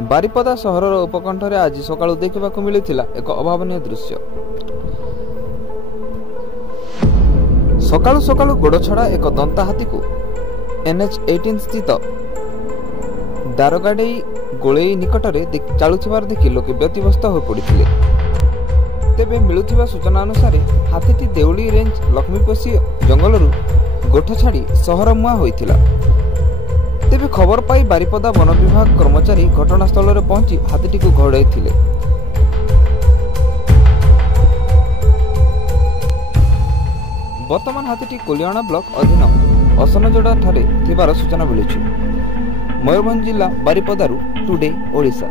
बारिपदा सहर उपकंठरे आज सकाळू देखिबाकू मिलिथिला एक अभावनीय दृश्य। सकाळू सकाळू गोड़ छड़ा एक दंता हाथी को NH18 स्थित दारगाडेई गोलेई निकटरे चालुथिबार देखि लोके व्यतिव्यस्त हो पड़िथिले। तेबे मिलुथिबा सूचना अनुसार हाथीटी देउली रेंज लक्ष्मीपोषी जंगलरू गोठ छाड़ी सहर मुआ होइथिला। तेबे खबर पाई बारिपदा वन विभाग कर्मचारी घटनास्थल में पहुंची हाथीटी को घोड़ाई थिले। वर्तमान हाथीटी कोलियाणा ब्लॉक अधीन असनजोड़ा ठारे थिबार सूचना मिलुछि। मयूरभंज जिला बारिपदारू टुडे ओडिशा।